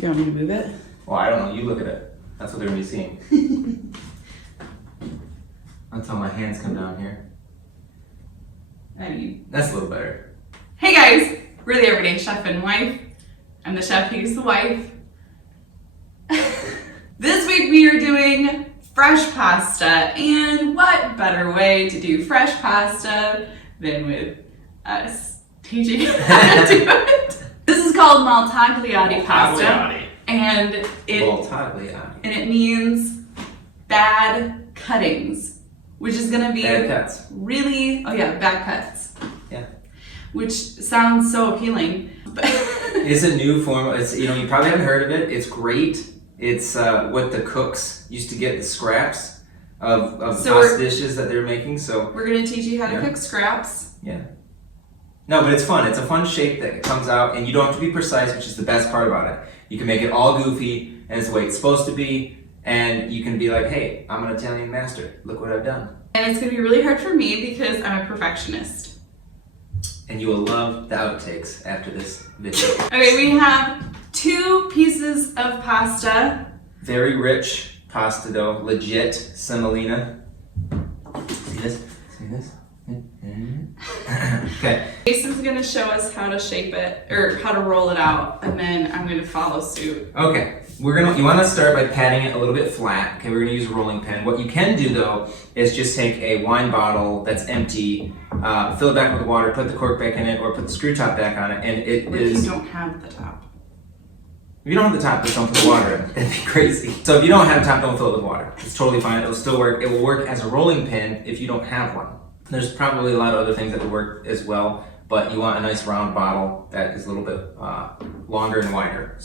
Do you want me to move it? Well, I don't know. You look at it. That's what they're going to be seeing. Until my hands come down here. I mean, that's a little better. Hey guys, we're the Everyday Chef and Wife. I'm the chef who's the wife. This week we are doing fresh pasta, and what better way to do fresh pasta than with us teaching you how to do it. This is called Maltagliati pasta, and it means bad cuttings, which is gonna be bad cuts. Really, bad cuts. Yeah. Which sounds so appealing. It's a new form. It's, you probably haven't heard of it. It's great. It's what the cooks used to get, the scraps of pasta dishes that they're making. So we're gonna teach you how to cook scraps. Yeah. No, but it's fun. It's a fun shape that comes out, and you don't have to be precise, which is the best part about it. You can make it all goofy, and it's the way it's supposed to be, and you can be like, hey, I'm an Italian master. Look what I've done. And it's gonna be really hard for me because I'm a perfectionist. And you will love the outtakes after this video. Okay, we have 2 pieces of pasta. Very rich pasta dough, legit semolina. See this? See this? Okay. Jason's gonna show us how to shape it, or how to roll it out, and then I'm gonna follow suit. Okay, you wanna start by patting it a little bit flat. Okay, we're gonna use a rolling pin. What you can do though, is just take a wine bottle that's empty, fill it back with water, put the cork back in it, or put the screw top back on it, and if you don't have the top. If you don't have the top, just don't put the water in. It'd be crazy. So if you don't have a top, don't fill it with water. It's totally fine, it'll still work. It will work as a rolling pin if you don't have one. There's probably a lot of other things that would work as well, but you want a nice round bottle that is a little bit longer and wider.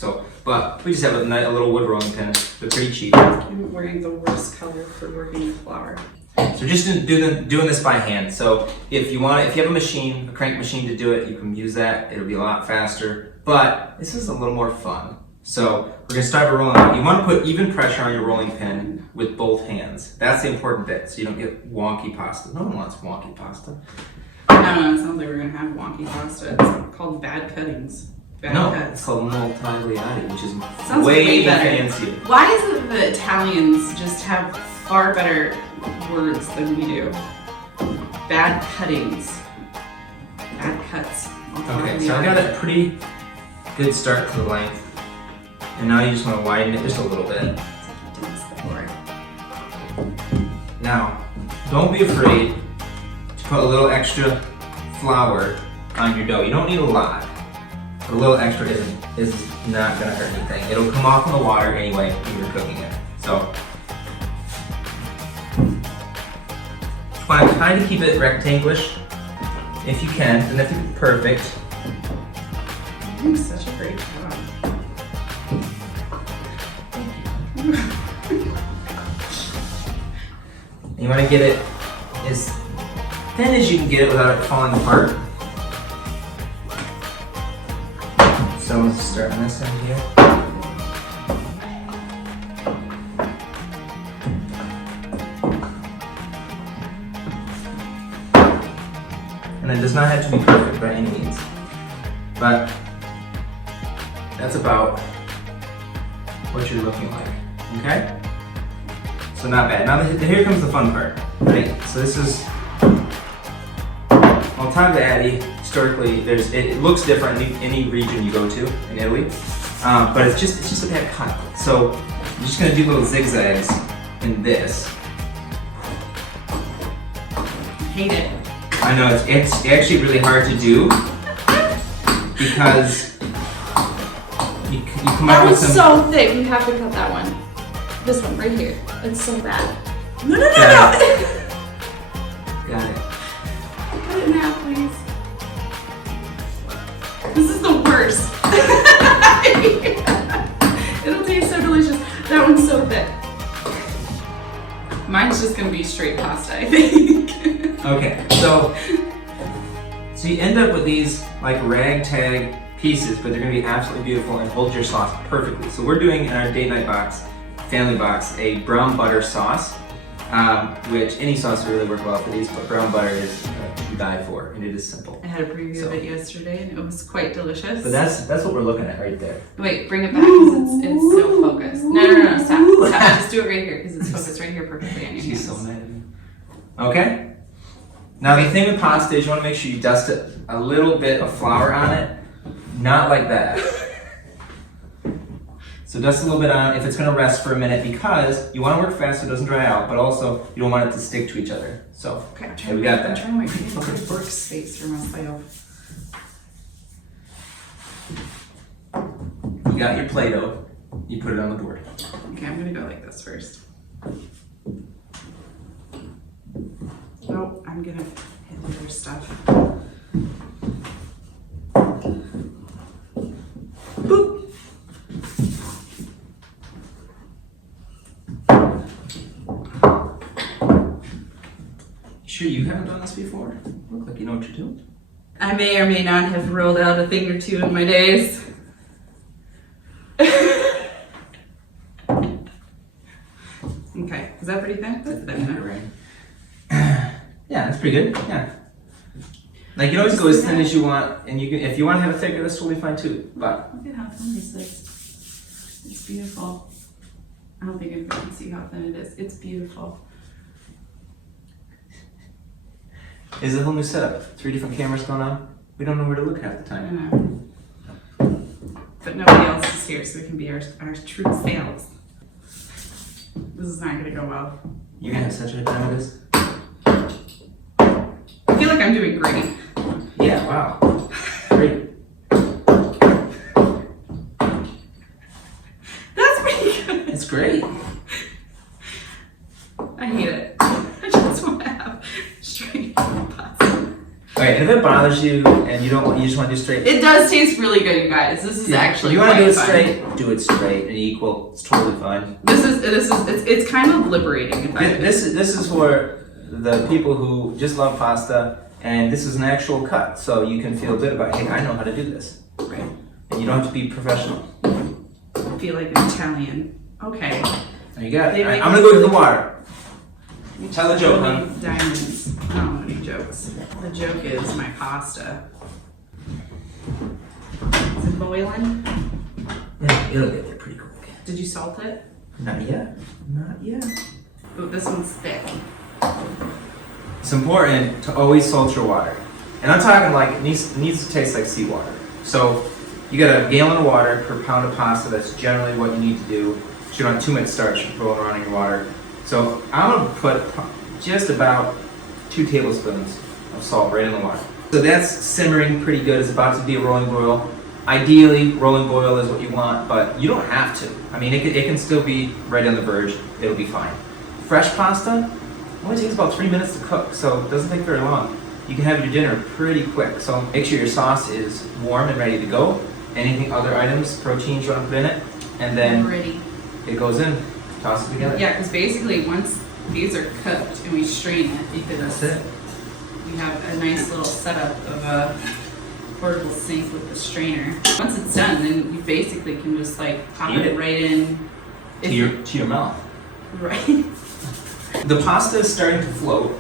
But we just have a little wood rolling pin. They're pretty cheap. I'm wearing the worst color for working with flour. So just doing this by hand. So if you have a machine, a crank machine to do it, you can use that. It'll be a lot faster, but this is a little more fun. So we're gonna start by rolling out. You want to put even pressure on your rolling pin with both hands. That's the important bit, so you don't get wonky pasta. No one wants wonky pasta. I don't know, it sounds like we're gonna have wonky pasta. It's called bad cuttings. Bad cuts. It's called Maltagliati, which is sounds way better. fancier. Why is it the Italians just have far better words than we do? Bad cuttings. Bad cuts. Okay, so I got a pretty good start to the length. And now you just want to widen it just a little bit. Now, don't be afraid to put a little extra flour on your dough. You don't need a lot. But a little extra is not going to hurt anything. It'll come off in the water anyway when you're cooking it. So, try to keep it rectangular-ish if you can. And if it's perfect. You're doing such a great job. You want to get it as thin as you can get it without it falling apart. So let's start on this end here. And it does not have to be perfect by any means, but that's about what you're looking like, okay? So not bad. Now here comes the fun part, right? So this is Maltagliati. Historically, it looks different in any region you go to in Italy, but it's just a bad cut. So you're just gonna do little zigzags in this. I hate it. I know it's actually really hard to do because you come out with some. That one's so thick. You have to cut that one. This one right here. It's so bad. No. Got it. Cut it now, please. This is the worst. It'll taste so delicious. That one's so thick. Mine's just gonna be straight pasta, I think. Okay, so you end up with these like ragtag pieces, but they're gonna be absolutely beautiful and hold your sauce perfectly. So we're doing in our date night box, family box, a brown butter sauce. which any sauce will really work well for these, but brown butter is to die for, and it is simple. I had a preview of it yesterday, and it was quite delicious. But that's what we're looking at right there. Wait, bring it back because it's so focused. No, stop. Just do it right here because it's focused right here perfectly on your She's hands. so mad at me. Okay. Now the thing with pasta is you want to make sure you dust it a little bit of flour on it, not like that. So dust a little bit on it if it's going to rest for a minute because you want to work fast so it doesn't dry out, but also you don't want it to stick to each other. So okay, we got that. I'm trying to make a workspace for myself. You got your Play-Doh. You put it on the board. Okay, I'm gonna go like this first. Oh, I'm gonna hit the other stuff. Boop. Sure you haven't done this before? Look like you know what you're doing. I may or may not have rolled out a thing or two in my days. Okay, is that pretty thin? That's thin enough. Yeah, that's pretty good. Yeah. Like you can always go as thin as you want, and you can if you want to have it thicker, that's totally fine too. But look at how thin this is. It's beautiful. I don't think anybody can see how thin it is. It's beautiful. is a whole new setup. 3 different cameras going on. We don't know where to look half the I time. know. But nobody else is here, so we can be our true selves. This is not gonna go well. You're gonna have such a good time with this. I feel like I'm doing great. Yeah. Wow. Great. That's pretty good. It's great. I hate it. I just want to have straight pasta. Okay, and if it bothers you and you just want to do straight. It does taste really good, you guys. This is actually if you want to quite do it fun. straight, do it straight and equal. It's totally fine. It's kind of liberating. This is for the people who just love pasta, and this is an actual cut, so you can feel good about, hey, I know how to do this. Right. And you don't have to be professional. I feel like an Italian. Okay. There you got it. They All right, make I'm gonna this go to the really- water. Tell the joke, huh? Diamonds. I don't know any jokes. The joke is my pasta. Is it boiling? Yeah, it'll get there pretty quick. Did you salt it? Not yet. Not yet. Oh, this one's thick. It's important to always salt your water. And I'm talking like it needs to taste like seawater. So you got a gallon of water per pound of pasta. That's generally what you need to do. So you don't have too much starch rolling around in your water. So I'm gonna put just about 2 tablespoons of salt right in the water. So that's simmering pretty good. It's about to be a rolling boil. Ideally, rolling boil is what you want, but you don't have to. I mean, it can still be right on the verge. It'll be fine. Fresh pasta only takes about 3 minutes to cook, so it doesn't take very long. You can have your dinner pretty quick. So make sure your sauce is warm and ready to go. Anything, other items, proteins you want to put in it, and then Ready. it goes in. Toss it together. Yeah, because basically once these are cooked and we strain it, because That's it. we have a nice little setup of a portable sink with the strainer. Once it's done, then you basically can just like pop Eat it it. right in. To your mouth. Right. The pasta is starting to float,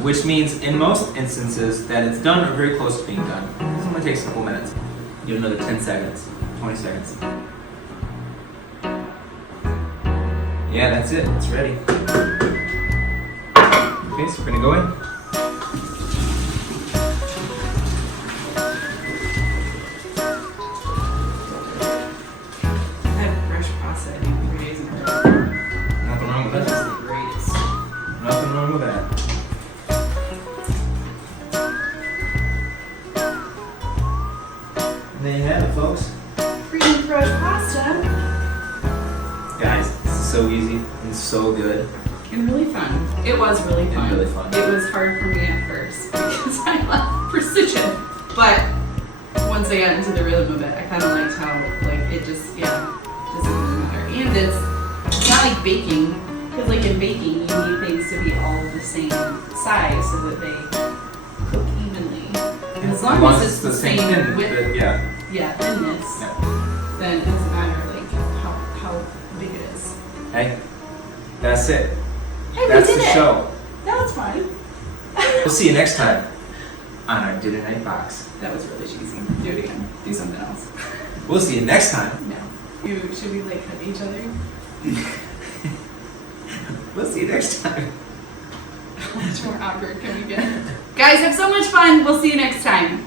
which means in most instances that it's done or very close to being done. This only takes a couple minutes. Give it another 10 seconds, 20 seconds. Yeah, that's it. It's ready. Okay, so we're gonna go in. I had fresh pasta I think 3 days in a row. Nothing wrong with That's that. the greatest. Nothing wrong with that. And there you have it, folks. Creamy fresh pasta. Guys, this is so easy and so good. And really fun. It was really fun. really fun. It was hard for me at first because I love precision. But once I got into the rhythm of it, I kind of liked how, like, it just, yeah, doesn't really matter. And it's not like baking, because, like, in baking, you need things to be all the same size so that they cook evenly. And as long Once as it's the same thin, width, yeah. thinness, Yeah. then it doesn't matter, like, how big it is. Hey, that's it. Hey, That's we did the it. show. That was fun. We'll see you next time on our dinner night box. That was really cheesy. Do it again. Do something else. We'll see you next time. No. Should we like hug each other? We'll see you next time. How much more awkward can we get? Guys, have so much fun. We'll see you next time.